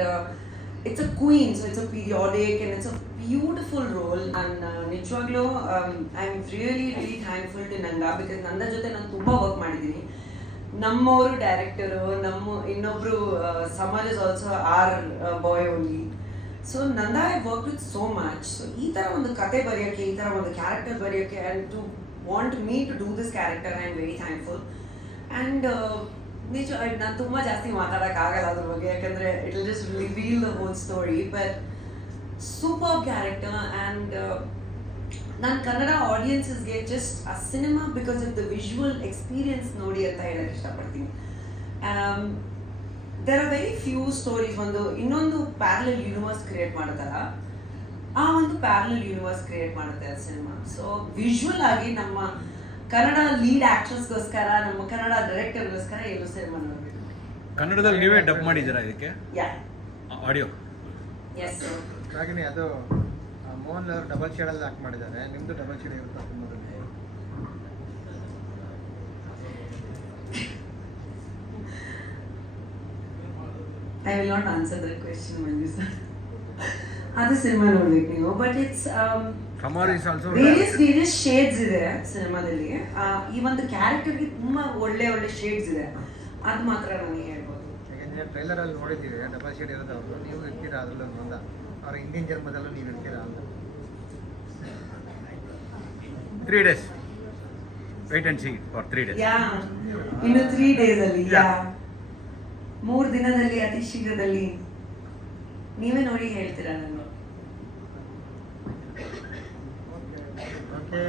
and it's a queen, so it's a periodic and it's a beautiful role. And ನಿಜವಾಗ್ಲೂ I am really thankful to Nanda, because Nanda ಜೊತೆ ನಾನು ತುಂಬ work ಮಾಡಿದ್ದೀನಿ. ನಮ್ಮವರು director, ನಮ್ಮ ಇನ್ನೊಬ್ರು Samaj is also our boy only. So Nanda I work with so much. So ಈ ಥರ ಒಂದು ಕತೆ ಬರೆಯೋಕ್ಕೆ, ಈ ಥರ ಒಂದು ಕ್ಯಾರೆಕ್ಟರ್ ಬರೆಯೋಕ್ಕೆ, and to want me to do this character, I am very thankful. And ನಿಜ ನಾನು ತುಂಬ ಜಾಸ್ತಿ ಮಾತಾಡೋಕ್ಕಾಗಲ್ಲ ಅದ್ರ ಬಗ್ಗೆ, ಯಾಕಂದರೆ it will just reveal the whole story. But super character. And ನಾನು ಕನ್ನಡ ಆಡಿಯನ್ಸಸ್ಗೆ ಜಸ್ಟ್ ಆ cinema because of the visual experience ನೋಡಿ ಅಂತ ಹೇಳಕ್ಕೆ ಇಷ್ಟಪಡ್ತೀನಿ. There are very few stories. ಇನ್ನೊಂದು ಪ್ಯಾರಲಲ್ ಯೂನಿವರ್ಸ್ ಕ್ರಿಯೇಟ್ ಮಾಡ್ತಾರ, ಆ ಒಂದು ಪ್ಯಾರಲಲ್ ಯೂನಿವರ್ಸ್ ಕ್ರಿಯೇಟ್ ಮಾಡುತ್ತೆ ಆ ಸಿನಿಮಾ. ಸೊ ವಿಜುವಲ್ ಆಗಿ ನಮ್ಮ ಕನ್ನಡ ಲೀಡ್ ಆಕ್ಟ್ರೆಸ್ಗೋಸ್ಕರ, ನಮ್ಮ ಕನ್ನಡ ಡೈರೆಕ್ಟರ್ಗೋಸ್ಕರ ಎಲ್ಲೂ ಸಿನಿಮಾ ನೋಡಬೇಕು. ಕನ್ನಡದಲ್ಲಿ ನೀವೇ ಡಬ್ ಮಾಡಿದ್ದೀರಾ ಇದಕ್ಕೆ ಆಡಿಯೋ? ಎಸ್. ಹಾಗೆಯೇ ಅದು ಮೋಹನ್ ಅವರು ಡಬಲ್ ಶೇಡಲ್ಲಿ ಆಕ್ಟ್ ಮಾಡಿದ್ದಾರೆ, ನಿಮ್ಮದು ಡಬಲ್ ಶೇಡ್ ಇರುತ್ತೆ ಸಿನಿಮಾದಲ್ಲಿ? I will not answer that question, Manju sir. ಅದು ಸಿನಿಮಾ ನೋಡ್ಬೇಕು ನೀವು. ಬಟ್ ಇಟ್ಸ್ ವೇರಿಯಸ್ ಶೇಡ್ಸ್ ಇದೆ ಸಿನಿಮಾದಲ್ಲಿ. ಈ ಒಂದು ಕ್ಯಾರೆಕ್ಟರ್ಗೆ ತುಂಬಾ ಒಳ್ಳೆ ಶೇಡ್ಸ್ ಇದೆ, ಅದು ಮಾತ್ರ ನನಗೆ ಹೇಳ್ಬೋದು. ಯಾಕೆಂದರೆ ಟ್ರೈಲರಲ್ಲಿ ನೋಡಿದ್ದೀವಿ ಡಬಲ್ ಶೇಡ್ ಇರೋದು ಅವರು, ನೀವು ಇರ್ತೀರಾ ಅದರಲ್ಲೂ ಒಂದ, ಅವ್ರ ಇಂಡಿಯನ್ ಜನ್ಮದಲ್ಲೂ ನೀವು ಇರ್ತೀರಾ ಅಂತ. 3 days. Wait and see for 3 days. ಇನ್ನು 3 days ಅಲ್ಲಿ 3 ದಿನದಲ್ಲಿ ಅತಿ ಶೀಘ್ರದಲ್ಲಿ ನೀವೇ ನೋಡಿ ಹೇಳ್ತೀರಾ ನನಗೆ. ಓಕೆ.